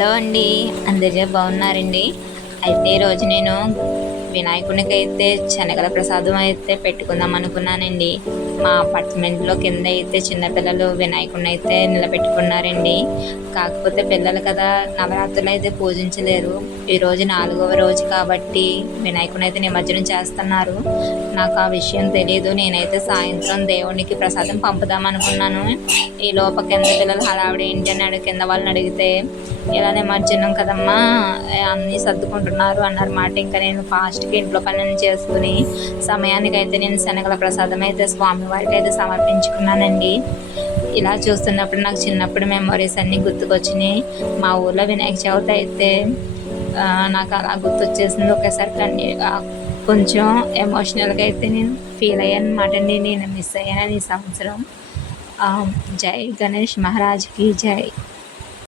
Hello అండి. అందరూ బాగున్నారండి. అయితే ఈరోజు నేను వినాయకునికి అయితే శనగల ప్రసాదం అయితే పెట్టుకుందాం అనుకున్నానండి. మా అపార్ట్మెంట్లో కింద అయితే చిన్నపిల్లలు వినాయకుడిని అయితే నిలబెట్టుకున్నారండి. కాకపోతే పిల్లలు కదా నవరాత్రులు అయితే పూజించలేరు. ఈరోజు నాలుగవ రోజు కాబట్టి వినాయకుని అయితే నిమజ్జనం చేస్తున్నారు. నాకు ఆ విషయం తెలియదు నేనైతే సాయంత్రం దేవునికి ప్రసాదం పంపుదాం అనుకున్నాను. ఈ లోప కింద పిల్లలు హడావిడి ఏంటి అని కింద వాళ్ళని అడిగితే ఇలా నిమజ్జనం కదమ్మా. అన్నీ సర్దుకుంటున్నారు అన్నారన్నమాట ఇంకా నేను ఫాస్ట్గా ఇంట్లో పనులను చేసుకుని సమయానికి అయితే నేను శనగల ప్రసాదం అయితే స్వామివారికి అయితే సమర్పించుకున్నానండి. ఇలా చూస్తున్నప్పుడు నాకు చిన్నప్పుడు మెమొరీస్ అన్నీ గుర్తుకొచ్చినాయి. మా ఊర్లో వినాయక చవితి అయితే నాకు అలా గుర్తొచ్చేసింది ఒకేసారి కన్నీ కొంచెం ఎమోషనల్గా అయితే నేను ఫీల్ అయ్యాను అనమాట అండి. నేను మిస్ అయ్యాను ఈ సంవత్సరం. జై గణేష్ మహారాజ్కి జై.